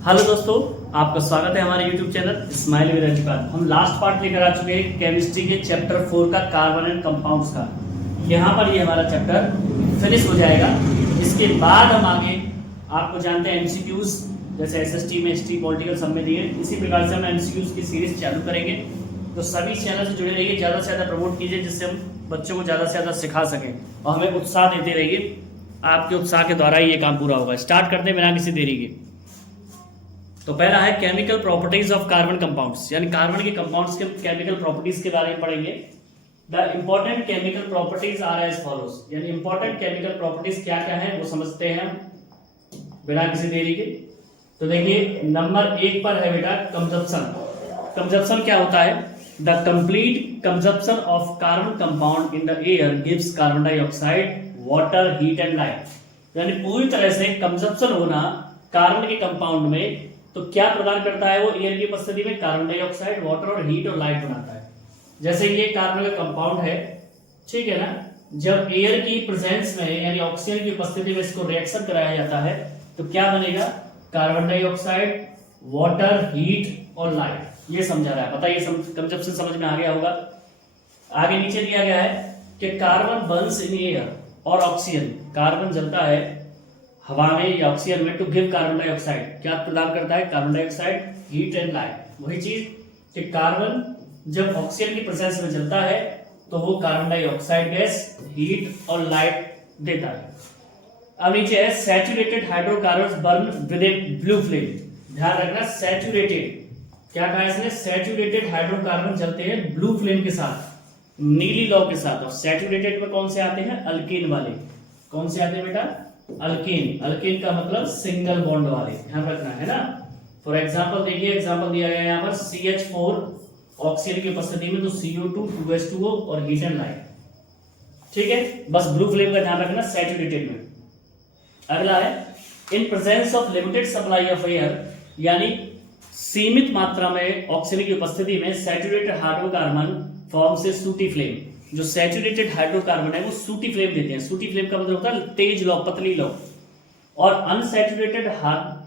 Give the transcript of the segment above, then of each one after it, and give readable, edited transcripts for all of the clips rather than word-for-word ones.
Hello दोस्तों, आपका स्वागत है हमारे YouTube channel smile with Rajinikanth. हम लास्ट पार्ट लेकर आ चुके हैं केमिस्ट्री के चैप्टर 4 का कार्बन एंड कंपाउंड्स का। यहाँ पर ये हमारा चैप्टर फिनिश हो जाएगा। इसके बाद हम आगे आपको जानते हैं MCQs, जैसे SST में हिस्ट्री पॉलिटिकल सब में दिए, इसी प्रकार से हम MCQs की सीरीज चालू करेंगे। तो सभी चैनल से जुड़े रहिए, ज़्यादा से ज़्यादा प्रमोट कीजिए जिससे हम बच्चों को ज़्यादा से ज़्यादा सिखा सकें और हमें उत्साह देते रहिए। आपके उत्साह के द्वारा ही ये काम पूरा होगा। स्टार्ट करते हैं बिना किसी देरी के। तो पहला है chemical properties of carbon compounds, यानी कार्बन के कंपाउंड्स के केमिकल प्रॉपर्टीज के बारे में पढ़ेंगे। The important chemical properties are as follows, यानी इंपॉर्टेंट केमिकल प्रॉपर्टीज क्या क्या है वो समझते हैं हम बिना किसी देरी के। तो देखिए नंबर 1 पर है बेटा कंजप्शन। कंजप्शन क्या होता है? The complete consumption of carbon compound in the air gives carbon dioxide, water, heat and light, यानी पूरी तरह से कंजप्शन होना कार्बन के कंपाउंड में तो क्या प्रदान करता है? वो एयर की उपस्थिति में कार्बन डाइऑक्साइड, वाटर और हीट और लाइट बनाता है। जैसे ये कार्बन का कंपाउंड है, ठीक है ना, जब एयर की प्रेजेंस में यानी ऑक्सीजन की उपस्थिति में इसको रिएक्शन कराया जाता है तो क्या बनेगा? कार्बन डाइऑक्साइड, वाटर, हीट और लाइट। ये समझा रहा है, बताइए कंजप्शन समझ में आ गया होगा। आगे नीचे दिया गया है कि कार्बन बर्न्स इन एयर और ऑक्सीजन, कार्बन जलता है हवा में या ऑक्सीजन में टू गिव कार्बन डाइऑक्साइड, क्या प्रदान करता है? Carbon dioxide, heat and light. वही चीज कि कार्बन जब ऑक्सीजन की प्रेजेंस में जलता है तो वो कार्बन डाइऑक्साइड गैस, हीट और लाइट देता है। अब नीचे है saturated hydrocarbons burn with A blue flame. ध्यान रखना, सैचुरेटेड, क्या कहा इसने? सैचुरेटेड हाइड्रोकार्बन जलते हैं ब्लू फ्लेम के साथ, नीली लौ के साथ। और सैचुरेटेड में कौन से आते हैं? अल्केन वाले। कौन से आते हैं बेटा? अल्केन। अल्केन का मतलब सिंगल बॉन्ड वाले, ध्यान रखना है ना। फॉर एग्जांपल देखिए, एग्जांपल दिया गया है यहाँ पर CH4 ऑक्सीजन की उपस्थिति में, तो CO2, 2H2O और हीट एंड लाइट। ठीक है, बस ब्लू फ्लेम का ध्यान रखना सैचुरेटेड में। अगला है इन presence of limited supply of air, यानी सीमित मात्रा में ऑक्सीजन की उपस्थिति में सैचुरेटेड हाइड्रोकार्बन फॉर्म से सूटी फ्लेम। जो सैचुरेटेड हाइड्रोकार्बन है वो सूटी फ्लेम देते हैं। सूटी फ्लेम का मतलब होता है तेज लौ, पतली लौ। और unsaturated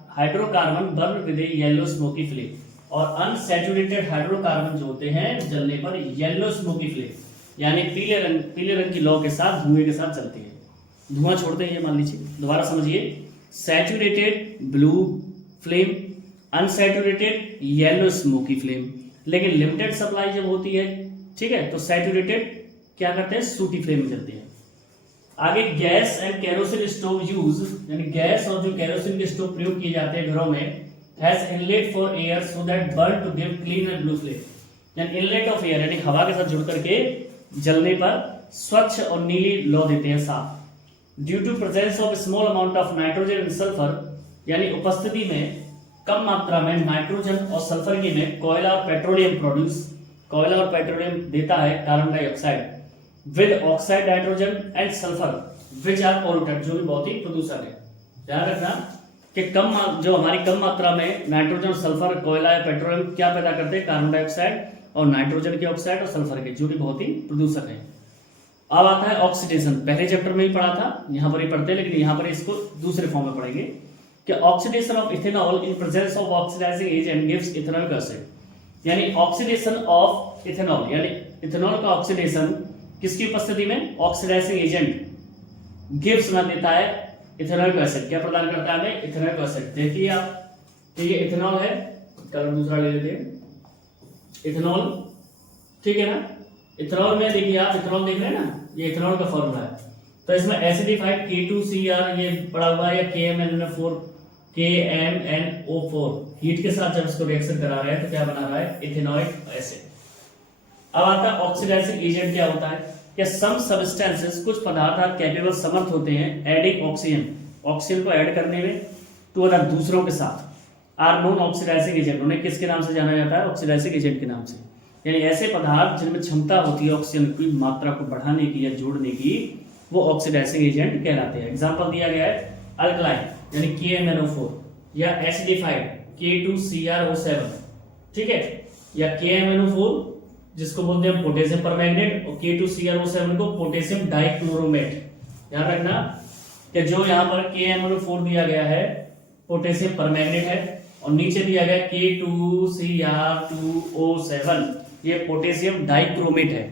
hydrocarbon burn with A yellow smoky flame, और अनसैचुरेटेड हाइड्रोकार्बन जो होते हैं जलने पर येलो स्मोकी फ्लेम, यानी पीले रंग की लौ के साथ, धुएं के साथ जलती है। धुआं छोड़ते हैं ये, मान लीजिए। दोबारा समझिए, saturated blue flame, unsaturated yellow smoky flame. लेकिन लिमिटेड सप्लाई जब होती है, ठीक है, तो सैचुरेटेड क्या करते हैं? सूटी फ्लेम में चलते हैं। आगे gas and kerosene stove use, यानी गैस और जो केरोसिन के स्टोव प्रयोग किए जाते हैं घरों में, has inlet for air so that burn to give clean and blue flame. यानी इनलेट ऑफ एयर, यानी हवा के साथ जुड़ करके जलने पर स्वच्छ और नीली लौ देते हैं, साफ। Due to presence of small amount of nitrogen and sulphur, यानी उपस्थिति में कम मात्रा में नाइट्रोजन और सल्फर की में कोयला और पेट्रोलियम प्रोड्यूस, कोयला और पेट्रोलियम देता है carbon dioxide with oxide nitrogen and sulphur which are pollutant, जो भी बहुत ही प्रदूषक है। ध्यान रखना कि जो हमारी कम मात्रा में नाइट्रोजन, सल्फर, कोयला या पेट्रोलियम क्या पैदा करते हैं? कार्बन डाइऑक्साइड और नाइट्रोजन के ऑक्साइड और सल्फर के, जो कि बहुत ही प्रदूषक है। अब आता है ऑक्सीडेशन। पहले चैप्टर में ही पढ़ा था, यहाँ पर ही पढ़ते हैं, लेकिन यहाँ पर इसको दूसरे फॉर्म में पढ़ेंगे कि oxidation of ethanol in presence of oxidising agent gives ethanoic acid. यानी ऑक्सीडेशन ऑफ इथेनॉल, यानी इथेनॉल का ऑक्सीडेशन किसकी उपस्थिति में? ऑक्सीडाइजिंग एजेंट गिव्स ना देता है इथेनॉइक एसिड। क्या प्रदान करता है हमें? Ethanoic acid. देखिए आप, ये इथेनॉल है, कलर दूसरा ले लेते हैं, इथेनॉल, ठीक है ना। इथेनॉल में देखिए आप, इथेनॉल देख रहे हैं ना, ये इथेनॉल का फॉर्मूला है। तो इसमें एसिडिफाइड K2Cr ये पड़ा हुआ है, या KMnO4 हीट के साथ जब इसको रिएक्शन करा रहे हैं तो क्या बना रहा है? Ethanoic acid. अब आता है ऑक्सीडाइजिंग एजेंट क्या होता है? कि सम सब्सटेंसेस, कुछ पदार्थ आर कैपेबल, समर्थ होते हैं एडिंग ऑक्सीजन, ऑक्सीजन को ऐड करने में टू अदर, दूसरों के साथ, आर नॉन ऑक्सीडाइजिंग एजेंट। उन्हें किसके नाम से जाना जाता है? ऑक्सीडाइजिंग एजेंट के नाम से। यानी ऐसे पदार्थ जिनमें क्षमता होती है ऑक्सीजन की मात्रा को बढ़ाने की या जोड़ने की, वो ऑक्सीडाइजिंग एजेंट कहलाते हैं। एग्जाम्पल दिया गया है अल्कलाइन यानी KMnO4, या एसिडिफाइड K2CrO7, ठीक है, या KMnO4 जिसको बोलते हैं पोटेशियम परमैंगनेट, और K2CrO7 को पोटेशियम डाइक्लोरोमेट। ध्यान रखना कि जो यहाँ पर KMnO4 दिया गया है पोटेशियम परमैंगनेट है, और नीचे दिया गया K2Cr2O7, ये पोटेशियम डाइक्रोमेट है।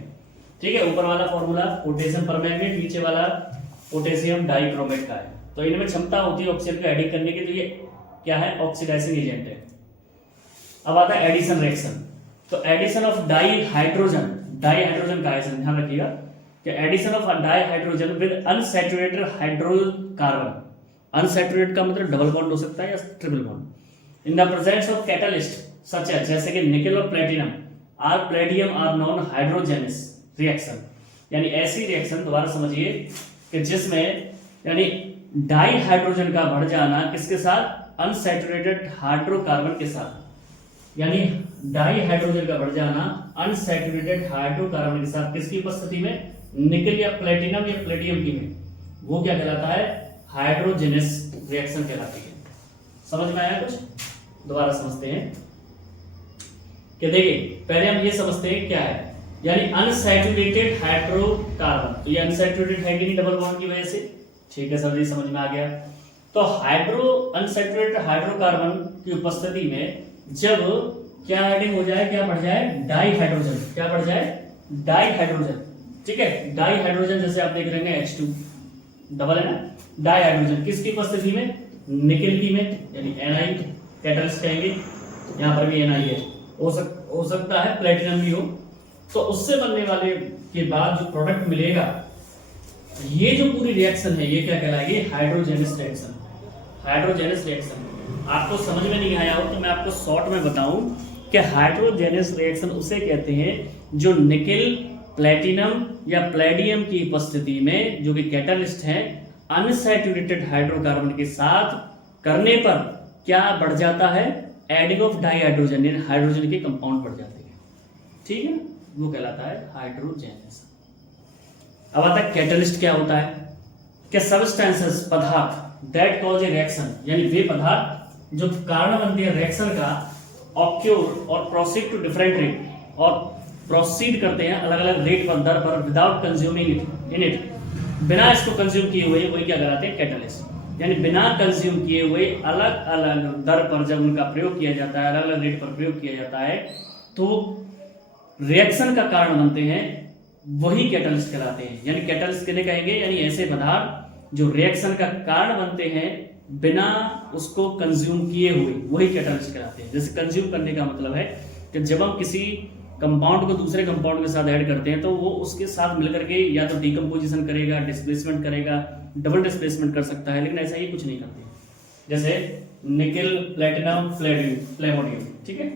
ठीक है, ऊपर वाला फॉर्मूला पोटेशियम परमैंगनेट, नीचे वाला पोटेशियम डाइक्रोमेट का है। तो इनमें क्षमता होती है ऑक्सीजन को एडिट करने की, तो ये क्या है, ऑक्सीडाइजिंग एजेंट है। अब आता है एडिशन रिएक्शन। तो एडिशन ऑफ डाई हाइड्रोजन का है, ध्यान रखिएगा कि addition of di hydrogen with unsaturated hydrocarbon, unsaturated का मतलब डबल बॉन्ड हो सकता है या triple bond, in the presence of catalyst such as, जैसे कि निकेल और platinum or palladium or non hydrogenous reaction, यानी ऐसी रिएक्शन, दोबारा समझिए, कि जिसमें यानी डाई हाइड्रोजन का बढ़ जाना किसके साथ, अनसैचुरेटेड हाइड्रोकार्बन के साथ, यानी डाई हाइड्रोजन का बढ़ जाना अनसैचुरेटेड हाइड्रोकार्बन के साथ, किसकी उपस्थिति में, निकेल या प्लेटिनम या प्लेटियम की में, वो क्या कहलाता है, हाइड्रोजेनस रिएक्शन कहलाती है। समझ में आया कुछ? दोबारा समझते हैं कि देखिए पहले हम ये समझते हैं क्या है, यानी अनसैचुरेटेड हाइड्रोकार्बन, तो ये अनसैचुरेटेड है कि नहीं डबल बॉन्ड की वजह से, ठीक है सर जी, समझ में आ गया। तो अनसैचुरेटेड हाइड्रोकार्बन की उपस्थिति में जब क्या एडिंग हो जाए, क्या बढ़ जाए, डाई हाइड्रोजन, क्या बढ़ जाए, डाई हाइड्रोजन, ठीक है, डाई हाइड्रोजन, जैसे आप देख रहे हैं H2 डबल है ना, डाई हाइड्रोजन किसकी उपस्थिति में, निकेल की में, यानी Na कैटलिस्ट कहेंगे, यहाँ पर भी Na है, हो सकता है प्लेटिनम भी हो। तो उससे बनने वाले के बाद जो प्रोडक्ट मिलेगा, ये जो पूरी रिएक्शन है, ये क्या कहलाएगी, हाइड्रोजेनस रिएक्शन। हाइड्रोजेनस रिएक्शन आपको समझ में नहीं आया हो तो मैं आपको शॉर्ट में बताऊं कि हाइड्रोजेनस रिएक्शन उसे कहते हैं जो निकेल, प्लेटिनम या प्लेडियम की उपस्थिति में, जो कि कैटलिस्ट है, अनसैचुरेटेड हाइड्रोकार्बन के साथ करने पर क्या बढ़ जाता है, एडिंग ऑफ डाई हाइड्रोजन, यानी हाइड्रोजन के कंपाउंड बढ़ जाते हैं। ठीक है, वो कहलाता है हाइड्रोजेनस। अब आता है कैटलिस्ट क्या होता है, कि सब्सटेंसेस, पदार्थ, दैट कॉज ए रिएक्शन, यानी वे पदार्थ जो कारण बनते हैं रिएक्शन का, ऑक्योर और प्रोसीड टू डिफरेंट रेट, और प्रोसीड करते हैं अलग अलग रेट पर, दर पर, without consuming it in it, बिना इसको कंज्यूम किए हुए, वही क्या कहलाते हैं, कैटलिस्ट। यानी बिना कंज्यूम किए हुए अलग अलग दर पर जब उनका प्रयोग किया जाता है, अलग अलग रेट पर प्रयोग किया जाता है, तो रिएक्शन का कारण बनते हैं, वही कैटलिस्ट कहलाते हैं। यानी कैटलिस्ट के लिए कहेंगे, यानी ऐसे पदार्थ जो रिएक्शन का कारण बनते हैं बिना उसको कंज्यूम किए हुए, वही कैटलिस्ट कहलाते हैं। जैसे कंज्यूम करने का मतलब है कि जब हम किसी कंपाउंड को दूसरे कंपाउंड के साथ ऐड करते हैं, तो वो उसके साथ मिलकर के या तो डिकम्पोजिशन करेगा, डिस्प्लेसमेंट करेगा, डबल डिस्प्लेसमेंट कर सकता है, लेकिन ऐसा ही कुछ नहीं करते। जैसे निकेल, प्लेटिनम, प्लेमोनियम, ठीक है।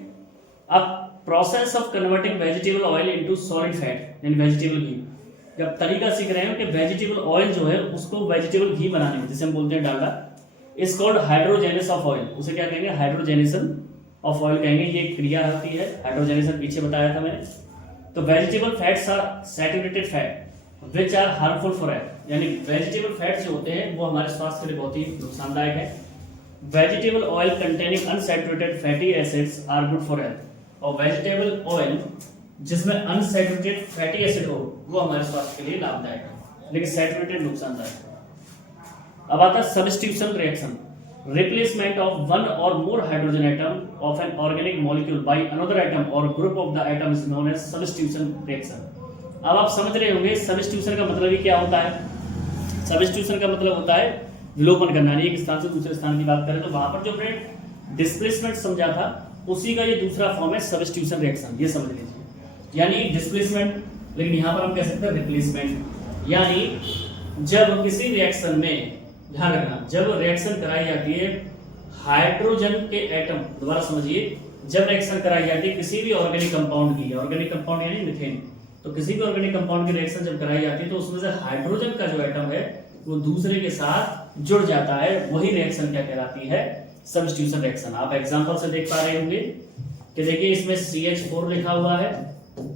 अब process of converting vegetable oil into solid fat, यानी वेजिटेबल घी, जब तरीका सीख रहे हैं कि वेजिटेबल ऑयल जो है उसको वेजिटेबल घी बनाने में, जिसे हम बोलते हैं Dalda, is called hydrogenation of oil. उसे क्या कहेंगे, हाइड्रोजेनेशन ऑफ ऑयल कहेंगे। ये क्रिया होती है, हाइड्रोजेनेशन पीछे बताया था मैंने। तो vegetable fats are saturated fat which are harmful for health, यानी वेजिटेबल फैट्स जो होते हैं वो हमारे स्वास्थ्य के लिए बहुत ही नुकसानदायक है। Vegetable oil containing unsaturated fatty acids are good for health, और वेजिटेबल ऑयल जिसमें अनसैचुरेटेड फैटी एसिड हो वो हमारे स्वास्थ्य के लिए लाभदायक है, लेकिन सैचुरेटेड नुकसानदायक है। अब आता है substitution reaction, replacement of one or more hydrogen atom of an organic molecule by another atom or group of the atom is known as substitution reaction. अब आप समझ रहे होंगे सब्स्टिट्यूशन का मतलब ही क्या होता है। सब्स्टिट्यूशन का मतलब होता है विलोपन करना, यानी एक स्थान से दूसरे स्थान की बात करें तो वहां पर जो हमने डिस्प्लेसमेंट समझा था उसी का ये दूसरा फॉर्म है सब्स्टिट्यूशन रिएक्शन, ये समझ लीजिए। यानी डिस्प्लेसमेंट, लेकिन यहां पर हम कह सकते हैं रिप्लेसमेंट। यानी जब किसी रिएक्शन में, ध्यान रखना, जब रिएक्शन कराई जाती है हाइड्रोजन के एटम, दोबारा समझिए, जब रिएक्शन कराई जाती है किसी भी ऑर्गेनिक कंपाउंड की, ऑर्गेनिक कंपाउंड यानी मीथेन, तो किसी भी ऑर्गेनिक कंपाउंड की रिएक्शन जब कराई जाती है तो उसमें से हाइड्रोजन का जो एटम है वो दूसरे के साथ जुड़ जाता है, वही रिएक्शन क्या कहलाती है, सब्स्टिट्यूशन रिएक्शन। आप एग्जांपल से देख पा रहे होंगे कि देखिए इसमें CH4 लिखा हुआ है,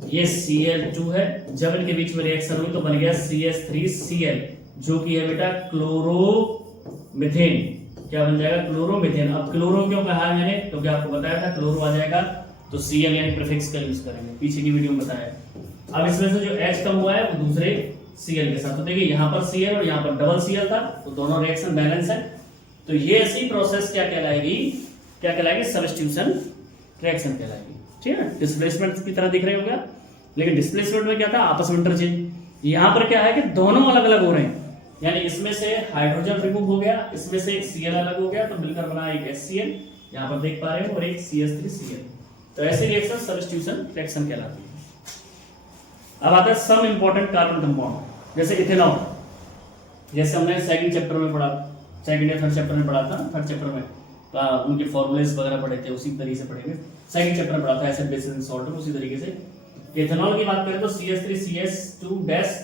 ये Cl2 है, जब इनके बीच में रिएक्शन हुई तो बन गया CH3Cl, जो कि है बेटा क्लोरोमीथेन। क्या बन जाएगा, क्लोरोमीथेन। अब क्लोरो क्यों कहा है मैंने, क्योंकि आपको बताया था क्लोरो आ जाएगा तो Cl यानी प्रीफिक्स का यूज करेंगे, पीछे की वीडियो में बताया। अब इसमें से जो H कम हुआ है वो दूसरे Cl के साथ, तो देखिए यहाँ पर Cl और यहाँ पर डबल Cl था, तो दोनों रिएक्शन बैलेंस है। तो ये ऐसी प्रोसेस क्या कहलाएगी क्या कहलाएगी, सब्स्टिट्यूशन रिएक्शन कहलाएगी। ठीक है ना, डिस्प्लेसमेंट की तरह दिख रहे होंगे, लेकिन डिस्प्लेसमेंट में क्या था, आपस में इंटरचेंज। यहाँ पर क्या है कि दोनों अलग अलग हो रहे हैं, यानी इसमें से हाइड्रोजन रिमूव हो गया, इसमें से एक Cl अलग हो गया, तो मिलकर बना एक HCl, यहाँ पर देख पा रहे हो, और एक CH3Cl। तो ऐसे रिएक्शन सब्स्टिट्यूशन रिएक्शन कहलाती है। अब आता है सम इंपॉर्टेंट कार्बन कंपाउंड, जैसे इथेनॉल, जैसे हमने सेकंड चैप्टर में पढ़ा, सेकंड या थर्ड चैप्टर में पढ़ा था, थर्ड चैप्टर में उनके फॉर्मूलेस वगैरह पढ़े थे, उसी तरीके से पढ़ेंगे। सेकंड चैप्टर में पढ़ा था एसिड बेसिस एंड सॉल्ट, उसी तरीके से इथेनॉल की बात करें तो CH3CH2 dash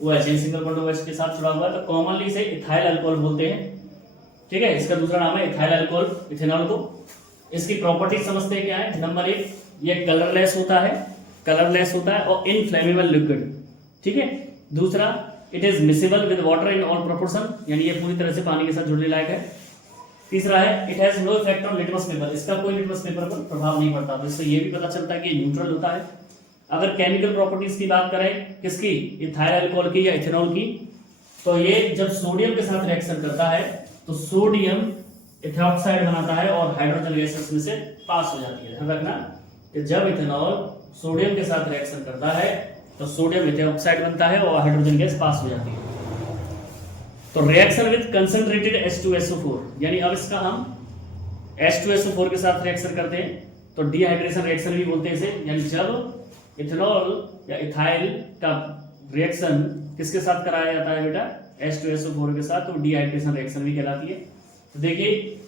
OH single bond OH के साथ जुड़ा हुआ है, तो कॉमनली इसे इथाइल अल्कोहल बोलते हैं। ठीक है, इसका दूसरा नाम है इथाइल अल्कोहल, इथेनॉल को। इसकी प्रॉपर्टी समझते हैं क्या है। नंबर 1, ये कलरलेस होता है और इनफ्लेमेबल लिक्विड। ठीक है, दूसरा, it is miscible with water in all proportion, यानी ये पूरी तरह से पानी के साथ जुड़ने लायक है। तीसरा है, it has no effect on litmus paper, इसका कोई लिटमस पेपर पर प्रभाव नहीं पड़ता, तो इससे ये भी पता चलता है कि न्यूट्रल होता है। अगर केमिकल प्रॉपर्टीज की बात करें, किसकी, इथाइल अल्कोहल की या इथेनॉल की, तो ये जब सोडियम के साथ रिएक्शन करता है तो सोडियम इथॉक्साइड बनाता है और हाइड्रोजन गैस इसमें से पास हो जाती है। ध्यान रखना कि जब इथेनॉल सोडियम के साथ रिएक्शन करता है तो सोडियम इथॉक्साइड बनता है और हाइड्रोजन गैस पास हो जाती है। तो रिएक्शन विद कंसंट्रेटेड H2SO4, यानी अब इसका हम H2SO4 के साथ रिएक्शन करते हैं तो डिहाइड्रेशन रिएक्शन भी बोलते हैं इसे, यानी जब इथेनॉल या इथाइल का रिएक्शन किसके साथ कराया जाता है बेटा, H2SO4 के साथ, तो डिहाइड्रेशन रिएक्शन भी कहलाती है। तो देखिए,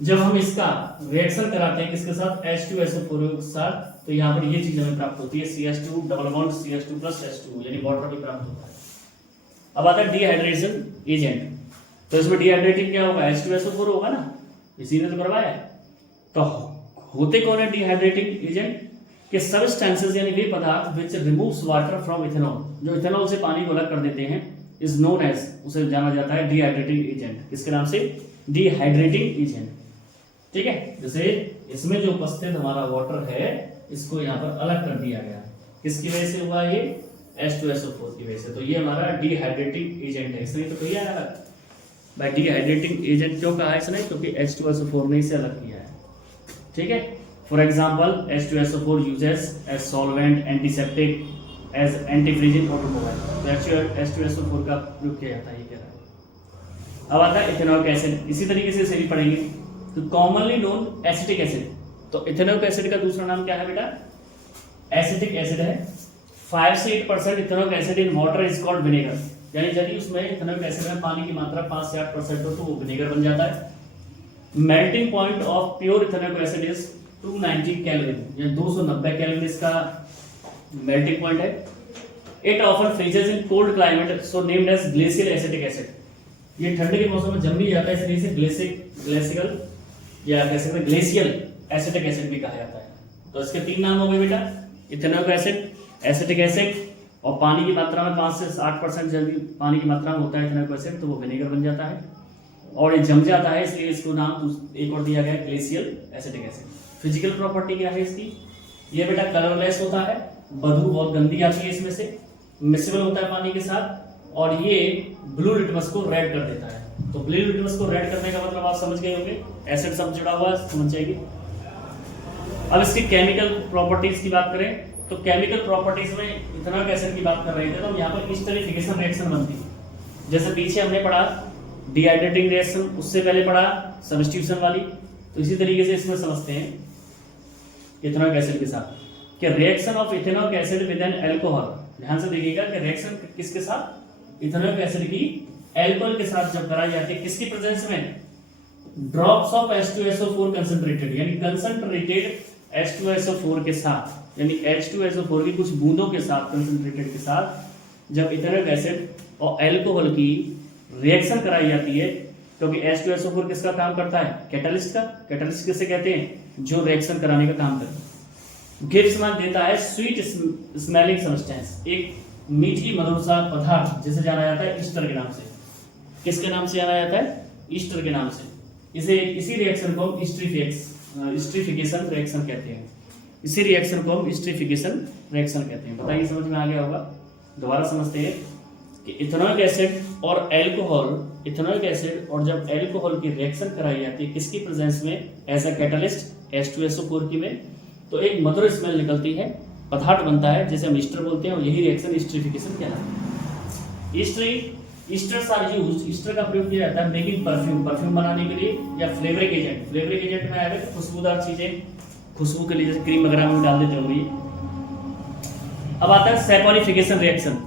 जब हम इसका रिएक्शन कराते हैं किसके साथ, H2SO4 के साथ, तो यहाँ पर ये चीज हमें प्राप्त होती है, CH2 double bond CH2 plus H2, यानी वाटर भी प्राप्त होता है। अब आता है डिहाइड्रेशन एजेंट, तो इसमें डिहाइड्रेटिंग क्या होगा, H2SO4 होगा ना, इसी ने तो करवाया है। तो होते कौन है डिहाइड्रेटिंग एजेंट, के सब्सटेंसेस यानी वे पदार्थ विच रिमूव्स वाटर फ्रॉम इथेनॉल, जो इथेनॉल से पानी को अलग कर देते हैं, इज नोन एज, उसे जाना जाता है डिहाइड्रेटिंग एजेंट। किसके नाम से, डिहाइड्रेटिंग एजेंट। ठीक है, जैसे इसमें जो उपस्थित हमारा वाटर है इसको यहाँ पर अलग कर दिया गया, किसकी वजह से हुआ, ये H2SO4 की वजह से, तो ये हमारा डिहाइड्रेटिंग एजेंट है। इसने तो कहिए अलग भाई, डिहाइड्रेटिंग एजेंट क्यों कहा है इसने, क्योंकि H2SO4 ने इसे अलग किया है। ठीक है, for example H2SO4 uses as solvent, antiseptic, as antifreezing automobile, तो H2SO4 का प्रयोग किया जाता है, ये कह रहा है। अब आता है इथेनॉइक एसिड, इसी तरीके से इसे भी पढ़ेंगे। तो कॉमनली नोन एसिटिक एसिड, तो इथेनॉइक एसिड का दूसरा नाम क्या है बेटा, एसिटिक एसिड है। 5 से 8% ethanoic acid in water is called vinegar, यानी यदि उसमें इथेनॉइक एसिड में पानी की मात्रा 5 से 8% हो तो वो विनेगर बन जाता है। Melting point of pure ethanoic acid is 290 kelvin, या 290 केल्विन इसका मेल्टिंग पॉइंट है। It often freezes in cold climate, so named as glacial acetic acid. ये ठंडे के मौसम में जम भी जाता है, इसलिए इसे ग्लेशियल या कह सकते हैं ग्लेशियल एसिटिक एसिड भी कहा जाता है। तो इसके 3 नाम हो गए बेटा, इथेनॉइक एसिड, एसिटिक एसिड, और पानी की मात्रा में 5 से 8% जल्दी पानी की मात्रा में होता है इथेनॉइक एसिड, तो वो विनेगर बन जाता है और ये जम जाता है, इसलिए इसको नाम एक और दिया गया है, glacial acetic acid. Physical property क्या है इसकी, ये बेटा कलरलेस होता है, बदबू बहुत गंदी आती है इसमें से, मिक्सेबल होता है पानी के साथ, और ये ब्लू लिटमस को रेड कर देता है। तो ब्लू लिटमस को रेड करने का मतलब आप समझ गए होंगे, एसिड सब जुड़ा हुआ है, समझ जाएगी। अब इसकी केमिकल प्रॉपर्टीज की बात करें तो केमिकल प्रॉपर्टीज में इथेनॉइक एसिड की बात कर रहे थे, तो यहाँ पर एस्टरिफिकेशन रिएक्शन बनती है। जैसे पीछे हमने पढ़ा डिहाइड्रेटिंग रिएक्शन, उससे पहले पढ़ा सब्स्टिट्यूशन वाली, तो इसी तरीके से इसमें समझते हैं इथेनॉइक एसिड के साथ कि reaction of ethanoic acid with an alcohol. ध्यान से देखिएगा कि रिएक्शन किसके साथ, इथेनॉइक एसिड की अल्कोहल के साथ जब कराई जाती है, किसकी प्रेजेंस में, ड्रॉप्स ऑफ H2SO4 कंसंट्रेटेड, यानी कंसंट्रेटेड H2SO4 के साथ, यानी H2SO4 की कुछ बूंदों के साथ, कंसंट्रेटेड के साथ जब इथेनॉइक एसिड और अल्कोहल की रिएक्शन कराई जाती है, क्योंकि H2SO4 किसका काम करता है, कैटलिस्ट का। कैटलिस्ट किसे कहते हैं, जो रिएक्शन कराने का काम करता है। गिव्स मान देता है स्वीट स्मेलिंग सब्सटेंस, एक मीठी मधुर सा पदार्थ जिसे जाना जाता है ईस्टर के नाम से। किसके नाम से जाना जाता है, ईस्टर के नाम से। इसी रिएक्शन को हम स्ट्रीफिकेशन रिएक्शन कहते हैं। इसी रिएक्शन को हम स्ट्रीफिकेशन रिएक्शन कहते हैं। बताइए समझ में आ गया होगा। दोबारा समझते हैं कि इथेनॉइक एसिड और अल्कोहल इथेनॉइक एसिड और जब एल्कोहल की रिएक्शन कराई जाती है किसकी प्रेजेंस में, एज अ कैटलिस्ट H2SO4 की में, तो एक मधुर स्मेल निकलती है, पदार्थ बनता है जिसे हम ईस्टर बोलते हैं, और यही रिएक्शन ईस्टरिफिकेशन कहलाता है। ईस्टर्स आर यूज्ड, ईस्टर का प्रयोग किया जाता है मेकिंग परफ्यूम, परफ्यूम बनाने के लिए, या फ्लेवरिंग एजेंट, फ्लेवरिंग एजेंट में आएगा खुशबूदार चीजें, खुशबू के लिए जैसे क्रीम वगैरह में डाल देते होंगे। अब आता है सैपोनिफिकेशन रिएक्शन,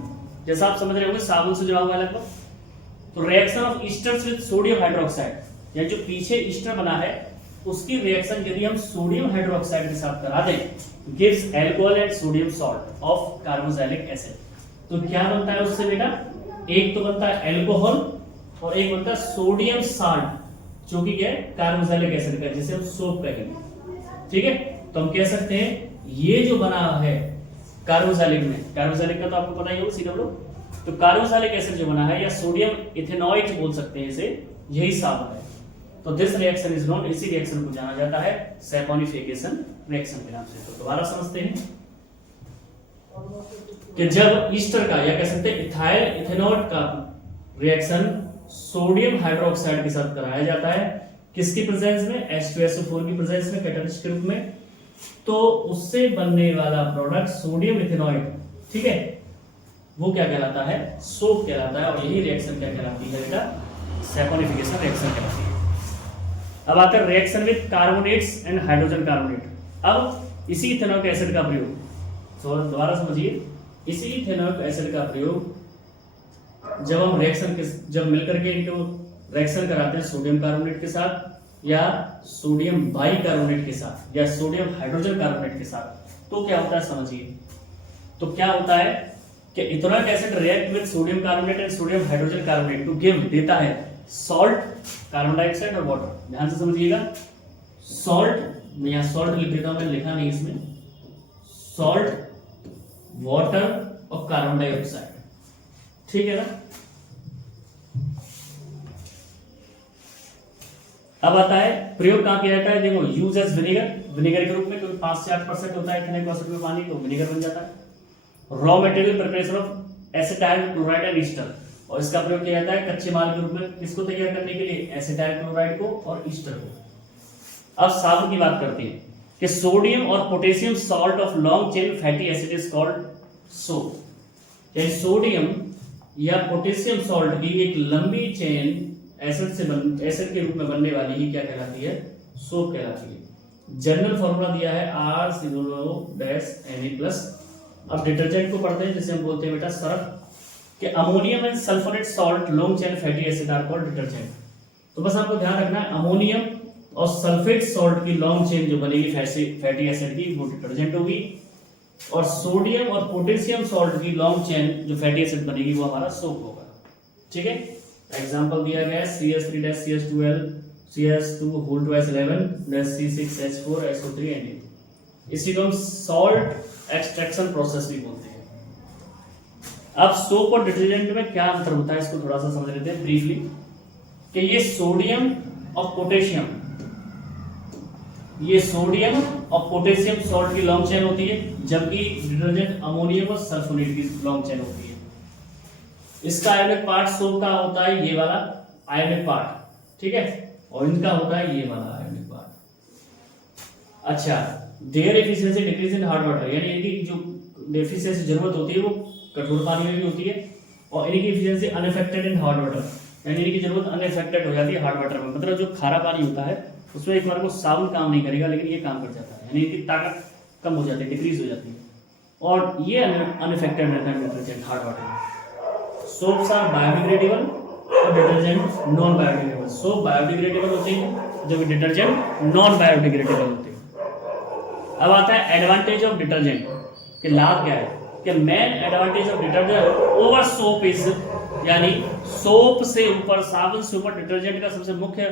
जैसा आप समझ रहे होंगे साबुन से जुड़ा हुआ है लगभग। तो reaction of esters with sodium hydroxide, या जो पीछे ईस्टर बना है उसकी रिएक्शन यदि हम सोडियम हाइड्रोक्साइड के साथ करा दें, gives alcohol and sodium salt of carboxylic acid. तो क्या बनता है उससे बेटा, एक तो बनता है अल्कोहल और एक बनता है सोडियम साल्ट, जो कि क्या है कार्बोक्सिलिक एसिड का, जिसे हम सोप कहेंगे। ठीक है, तो हम कह सकते हैं ये जो बना है कार्बोक्सिलिक में, कार्बोक्सिलिक का तो आपको पता ही होगा COO, तो कार्बोक्सिलिक एसिड जो बना है या सोडियम इथेनॉइट बोल सकते हैं इसे, यही साबुन है। तो दिस रिएक्शन इज नोन, इसी रिएक्शन को जाना जाता है सैपोनिफिकेशन रिएक्शन के नाम से। तो दोबारा समझते हैं कि जब ईस्टर का या कह सकते हैं इथाइल इथेनॉल का रिएक्शन सोडियम हाइड्रोक्साइड के साथ कराया जाता है, किसकी प्रेजेंस में, H2SO4 की प्रेजेंस में कैटलिस्ट के रूप में, तो उससे बनने वाला प्रोडक्ट सोडियम इथेनॉइड, ठीक है, वो क्या कहलाता है, सोप कहलाता है। और यही रिएक्शन क्या कहलाती है बेटा, सैपोनिफिकेशन रिएक्शन कहलाती है। अब आता है reaction with carbonates and hydrogen carbonate. अब इसी इथेनॉइक एसिड का प्रयोग, तो दोबारा समझिए, इसी इथेनॉइक एसिड का प्रयोग जब हम रिएक्शन के, जब मिलकर के इनको रिएक्शन कराते हैं सोडियम कार्बोनेट के साथ या सोडियम बाइकार्बोनेट के साथ या सोडियम हाइड्रोजन कार्बोनेट के साथ, तो क्या होता है समझिए। तो क्या होता है कि ethanoic acid react with sodium carbonate and sodium hydrogen carbonate to give, देता है सॉल्ट, कार्बन डाइऑक्साइड और वाटर। ध्यान से समझिएगा, सॉल्ट, मैं यहाँ सॉल्ट लिख देता हूं, मैंने लिखा नहीं इसमें, सॉल्ट, वाटर और कार्बन डाइऑक्साइड, ठीक है ना। अब आता है प्रयोग कहां किया जाता है, देखो यूज एज विनेगर, विनेगर के रूप में, क्योंकि 5 से 8% होता है इथेनॉइक एसिड में पानी, तो विनेगर बन जाता है। Raw material preparation of acetyl chloride and Easter, और इसका प्रयोग किया जाता है कच्चे माल के रूप में, किसको तैयार करने के लिए, एसिटाइल क्लोराइड को और ईस्टर को। अब साबुन की बात करते हैं कि सोडियम और potassium salt of long chain fatty acid is called soap. यानी सोडियम या पोटेशियम सॉल्ट की एक लंबी चेन एसिड के रूप में बनने वाली ही क्या कहलाती है, सोप कहलाती है। जनरल फॉर्मूला दिया है R(NA+). अब डिटर्जेंट को पढ़ते हैं, जिसे हम बोलते हैं बेटा सर्फ, कि ammonium and sulphonate salt long chain fatty acid are called detergent. तो बस आपको ध्यान रखना है, अमोनियम और सल्फेट सॉल्ट की लॉन्ग चेन जो बनेगी फैटी एसिड की, वो डिटर्जेंट होगी, और सोडियम और पोटेशियम सॉल्ट की लॉन्ग चेन जो फैटी एसिड बनेगी वो हमारा सोप होगा। ठीक है, एग्जांपल दिया गया है CS3-CS2L CS2(11) C6H4SO3 Na। इसी को हम सॉल्ट एक्सट्रैक्शन प्रोसेस भी बोलते हैं। अब सोप और डिटर्जेंट में क्या अंतर होता है, इसको थोड़ा सा समझ लेते हैं ब्रीफली, कि ये सोडियम और पोटेशियम, ये सोडियम और पोटेशियम सॉल्ट की लॉन्ग चेन होती है, जबकि डिटर्जेंट अमोनियम और सल्फोनेट की लॉन्ग चेन होती है। इसका आयोनिक पार्ट सोप का होता है ये वाला आयोनिक पार्ट, ठीक है, और इनका होता है ये वाला आयोनिक पार्ट। अच्छा, their efficiency decrease in hard water, यानी इनकी जो एफिशिएंसी जरूरत होती है वो कठोर पानी में भी होती है, और इनकी एफिशिएंसी अनअफेक्टेड इन हार्ड वाटर, यानी इनकी जरूरत अनअफेक्टेड हो जाती है हार्ड वाटर में। मतलब जो खारा पानी होता है उसमें एक बार को साबुन काम नहीं करेगा, लेकिन ये काम कर जाता है, यानी इनकी ताकत कम हो जाती है, डिक्रीज हो जाती है, और ये अनअफेक्टेड रहता है डिटर्जेंट हार्ड वाटर में। सोप्स आर बायोडिग्रेडेबल और detergent non biodegradable. Soap biodegradable होते हैं, जबकि डिटर्जेंट नॉन बायोडिग्रेडेबल होते हैं। अब आता है एडवांटेज ऑफ डिटर्जेंट, कि लाभ क्या है, कि main advantage of detergent over soap is, यानी सोप से ऊपर, साबुन से ऊपर डिटर्जेंट का सबसे मुख्य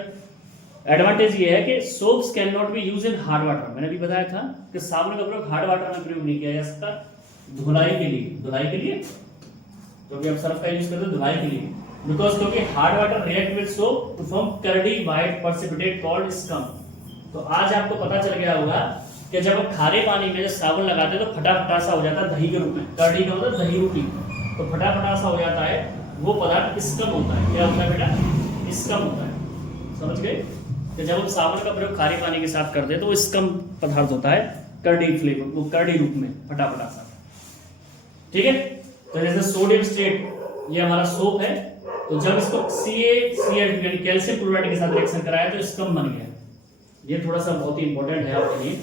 एडवांटेज ये है कि soaps can not be use in hard water. मैंने भी बताया था कि साबुन का प्रयोग हार्ड वाटर में प्रयोग नहीं किया जा सकता, धुलाई के लिए, क्योंकि हम सर्फ का यूज करते हैं धुलाई के लिए, बिकॉज क्योंकि hard water react with soap to form curdy white precipitate called scum. तो आज आपको पता चल गया होगा कि जब हम खारे पानी में जब साबुन लगाते हैं तो फटा सा हो जाता है दही के रूप में, कर्डी का मतलब दही रूपी, तो फटा सा हो जाता है, वो पदार्थ स्कम होता है। क्या होता है बेटा? स्कम होता है। समझ गए कि जब हम साबुन का प्रयोग खारे पानी के साथ करते हैं तो वो स्कम पदार्थ होता है, करडी फ्लेवर, वो करडी रूप में फटाफटा सा। ठीक है, तो जैसे सोडियम स्टेट ये हमारा सोप है, तो जब इसको CaCl यानी कैल्शियम क्लोराइड के साथ रिएक्शन कराया तो स्कम बन गया। ये थोड़ा सा बहुत ही इंपॉर्टेंट है आपके लिए।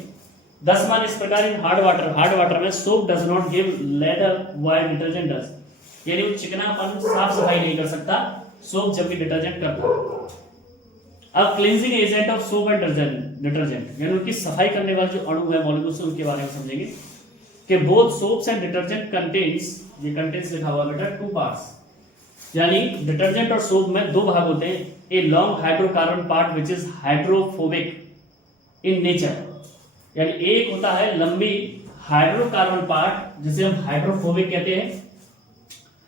10 मान इस प्रकार इन हार्ड वाटर में soap does not give leather while detergent does, यानी वो चिकनापन साफ सफाई नहीं कर सकता सोप जबकि डिटर्जेंट करता है। अब cleansing agent of soap and detergent यानी उनकी सफाई करने वाले जो अणु है मॉलिक्यूल्स उनके बारे में समझेंगे कि both soaps and detergent contains, ये कंटेन्स लिखा हुआ बेटा 2 पार्ट्स, यानी डिटर्जेंट और सोप में 2 भाग होते हैं। A long hydrocarbon part which is hydrophobic in nature, यानी एक होता है लंबी हाइड्रोकार्बन पार्ट जिसे हम हाइड्रोफोबिक कहते हैं,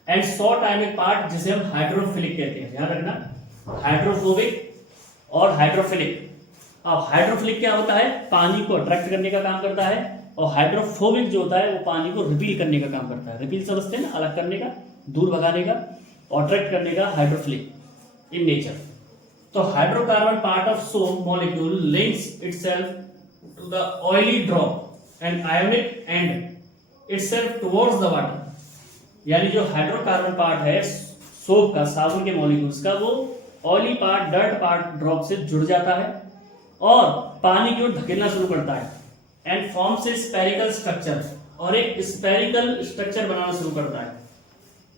एंड शॉर्ट आयनिक पार्ट जिसे हम हाइड्रोफिलिक कहते हैं। ध्यान रखना, हाइड्रोफोबिक और हाइड्रोफिलिक। अब हाइड्रोफिलिक क्या होता है? पानी को अट्रैक्ट करने का काम करता है, और हाइड्रोफोबिक जो होता है वो पानी को रिपील करने का काम करता है। रिपील समझते हैं ना, अलग करने का, दूर भगाने का, और अट्रैक्ट करने का हाइड्रोफिलिक इन नेचर। तो hydrocarbon part of soap molecule links itself to the oily drop and ionic end itself towards the water, यानी जो हाइड्रोकार्बन पार्ट है सोप का, साबुन के मॉलिक्यूल्स का, वो oily part, dirt part drop से जुड़ जाता है और पानी की ओर धकेलना शुरू करता है, and forms a spherical structure, और एक स्फेरिकल स्ट्रक्चर बनाना शुरू करता है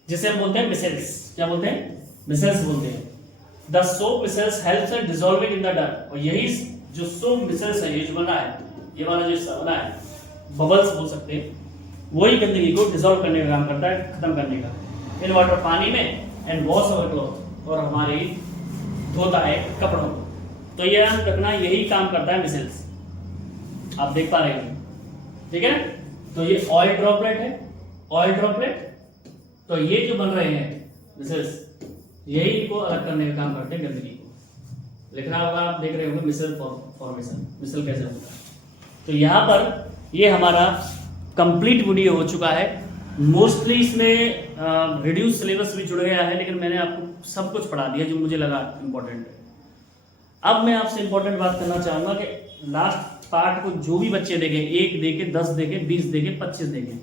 जिसे हम बोलते हैं मिसेल्स। क्या बोलते हैं? मिसेल्स बोलते हैं। The soap micelles helps in dissolving in the dirt, और यही जो सोप मिसेल्स है, ये जो बना है, ये वाला जो हिस्सा बना है, बबल्स बोल सकते हैं, वही गंदगी को डिसॉल्व करने का काम करता है, खत्म करने का इन वाटर, पानी में, एंड वॉश अवर क्लॉथ, और हमारी धोता है कपड़ों को। तो ये याद रखना, यही काम करता है मिसेल्स। आप देख पा रहे हैं, ठीक है। तो ये ऑयल ड्रॉपलेट है, ऑयल ड्रॉपलेट, तो ये जो बन रहे हैं मिसेल्स, यही इनको अलग करने का काम करते हैं गंदगी को। लिखना होगा, आप देख रहे होंगे मिसल फॉर्मेशन, मिसल कैसे होता है। तो यहाँ पर ये हमारा कंप्लीट वीडियो हो चुका है। मोस्टली इसमें रिड्यूस सिलेबस भी जुड़ गया है, लेकिन मैंने आपको सब कुछ पढ़ा दिया जो मुझे लगा इंपॉर्टेंट है। अब मैं आपसे इंपॉर्टेंट बात करना चाहूंगा कि लास्ट पार्ट को जो भी बच्चे देखें, 1 देखें, 10 देखें, 20 देखें, 25 देखें,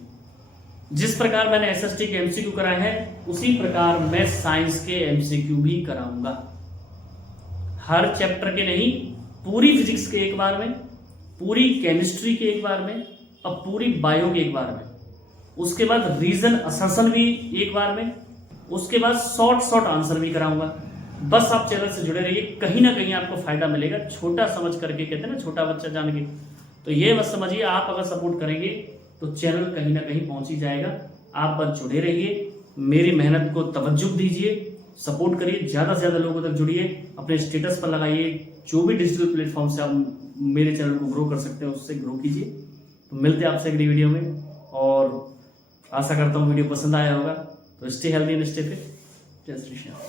जिस प्रकार मैंने SST के MCQ कराए हैं उसी प्रकार मैं साइंस के MCQ भी कराऊंगा। हर चैप्टर के नहीं, पूरी फिजिक्स के एक बार में, पूरी केमिस्ट्री के एक बार में, और पूरी बायो के एक बार में, उसके बाद रीजन असर्शन भी एक बार में, उसके बाद शॉर्ट आंसर भी कराऊंगा। बस आप चैनल से जुड़े रहिए, कहीं ना कहीं आपको फायदा मिलेगा। छोटा समझ करके कहते हैं ना, छोटा बच्चा जान के, तो ये बस समझिए, आप अगर सपोर्ट करेंगे तो चैनल कहीं ना कहीं पहुंच ही जाएगा। आप बस जुड़े रहिए, मेरी मेहनत को तवज्जो दीजिए, सपोर्ट करिए, ज़्यादा से ज़्यादा लोगों तक जुड़िए, अपने स्टेटस पर लगाइए, जो भी डिजिटल प्लेटफॉर्म से आप मेरे चैनल को ग्रो कर सकते हैं उससे ग्रो कीजिए। तो मिलते हैं आपसे अगली वीडियो में, और आशा करता हूँ वीडियो पसंद आया होगा। तो stay healthy and stay fit. जय श्री श्याम।